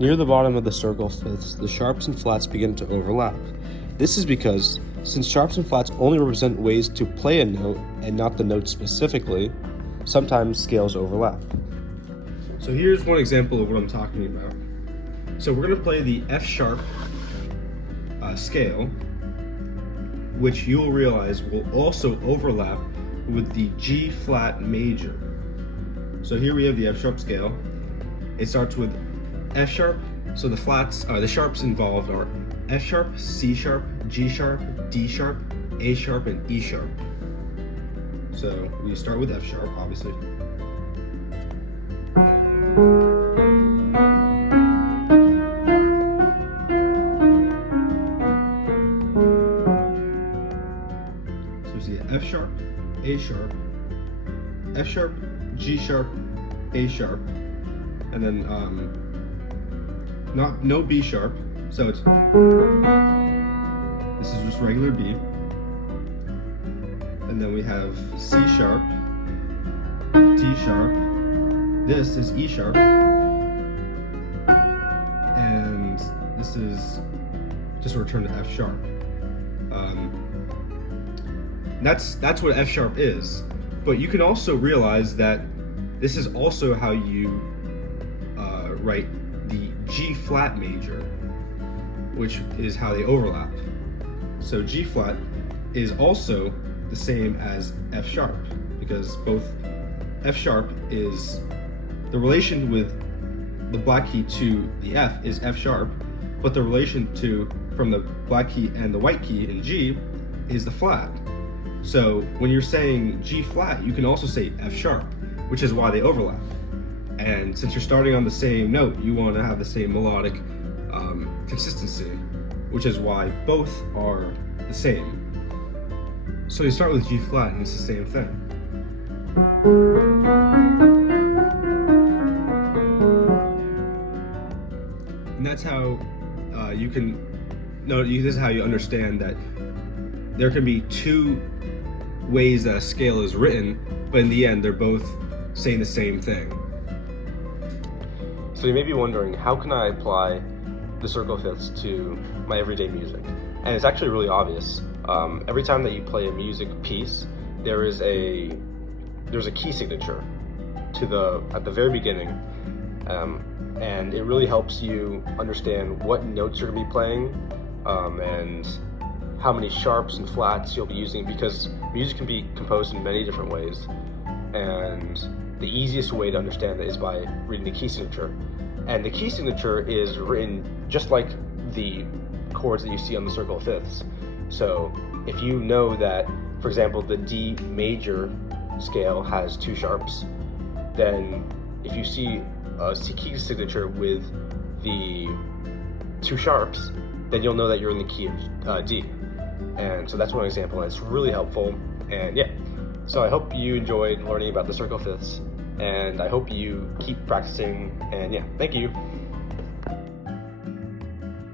Near the bottom of the circle fifths, the sharps and flats begin to overlap. This is because, since sharps and flats only represent ways to play a note and not the note specifically, sometimes scales overlap. So here's one example of what I'm talking about. So we're going to play the F sharp scale, which you'll realize will also overlap with the G flat major. So here we have the F sharp scale. It starts with F sharp, so the sharps involved are F sharp, C sharp, G sharp, D sharp, A sharp, and E sharp. So we start with F sharp, obviously. So we see F sharp, A sharp, F sharp, G sharp, A sharp, and then no B sharp, so it's, this is just regular B, and then we have C sharp, D sharp, this is E sharp, and this is just a return to F sharp. That's what F sharp is, but you can also realize that this is also how you write the G flat major, which is how they overlap. So G flat is also the same as F sharp, because both F sharp is the relation with the black key to the F is F sharp, but the relation to from the black key and the white key in G is the flat. So when you're saying G flat, you can also say F sharp, which is why they overlap. And since you're starting on the same note, you want to have the same melodic consistency, which is why both are the same. So you start with G flat and it's the same thing. And that's how you can this is how you understand that there can be two ways that a scale is written, but in the end they're both saying the same thing. So you may be wondering, how can I apply the circle fifths to my everyday music? And it's actually really obvious. Every time that you play a music piece, there's a key signature at the very beginning, and it really helps you understand what notes you're going to be playing, and how many sharps and flats you'll be using, because music can be composed in many different ways, and the easiest way to understand that is by reading the key signature. And the key signature is written just like the chords that you see on the circle fifths. So if you know that, for example, the D major scale has two sharps, then if you see a key signature with the two sharps, then you'll know that you're in the key of D. And so that's one example, and it's really helpful. And yeah, so I hope you enjoyed learning about the circle fifths, and I hope you keep practicing, and yeah, thank you.